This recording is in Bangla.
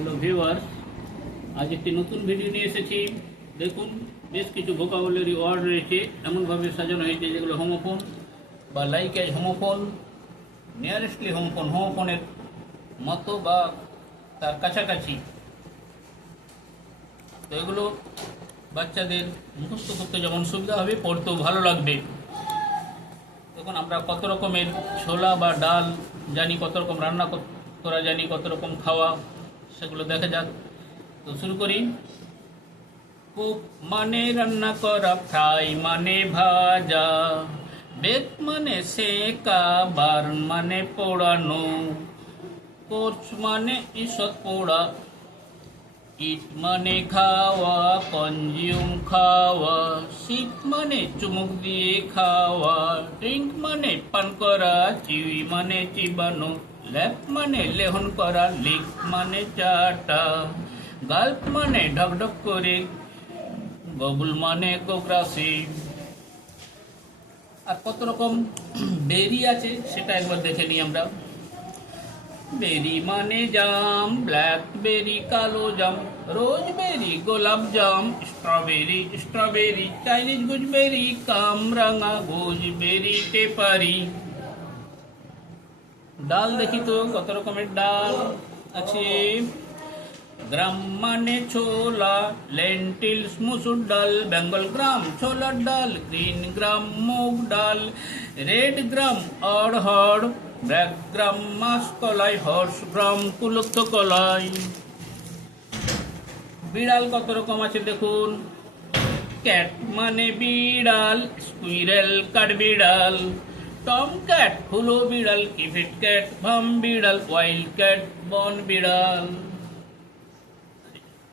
হ্যালো ভিউয়ার্স, আজ একটি নতুন ভিডিও নিয়ে এসেছি। দেখুন, বেশ কিছু ভোকাবুলারি ওয়ার্ড রয়েছে, এমনভাবে সাজানো হয়েছে যেগুলো হোমোফোন বা লাইক অ্যাজ হোমোফোন, নিয়ারেস্টলি হোমোফোন, হোমোফোনের মতো বা তার কাছাকাছি। তো এগুলো বাচ্চাদের মুখস্থ করতে যেমন সুবিধা হবে, পড়তেও ভালো লাগবে। দেখুন, আমরা কত রকমের ছোলা বা ডাল জানি, কত রকম রান্না করা জানি, কত রকম খাওয়া, সেগুলো দেখা যাক। তো শুরু করি। কুক মানে রান্না করা, ফ্রাই মানে ভাজা, বেক মানে সেকা, বার্ন মানে পোড়ানো, কোর্স মানে ঈষৎ পোড়া, ইট মানে খাওয়া, কনজিউম খাওয়া, সিপ মানে চুমুক দিয়ে খাওয়া, ড্রিঙ্ক মানে পান করা, চিউই মানে চিবানো, ল্যাপ মানে লেহন করা, লিক মানে চাটা, গাল্প মানে ঢকঢক করে, ববুল মানে গোগ্রাসি। আর কত রকম বেরি আছে সেটা একবার দেখে নিই আমরা। বেরি মানে জাম, ব্ল্যাকবেরি কালো জাম, রোজবেরি গোলাপ জাম, স্ট্রবেরি স্ট্রবেরি, চাইনিজ গুজবেরি, কামরাঙা গুজবেরি, টেপারি। ডাল দেখি তো কত রকমের ডাল আছে। গ্রাম মানে ছোলা, লেন্টিলস মুসুর ডাল, বেঙ্গল গ্রাম ছোলার ডাল, গ্রিন গ্রাম মুগ ডাল, রেড গ্রাম অড়হড়, ব্ল্যাক গ্রাম মাসকলাই, হর্স গ্রাম কুলত্থ কলাই। বিড়াল কত রকম আছে দেখুন। ক্যাট মানে বিড়াল, স্কুইরেল কাঠবিড়াল, টম ক্যাট হুলো বিড়াল, কিফিট ক্যাট ভাম বিড়াল, ওয়াইল্ড ক্যাট বন বিড়াল।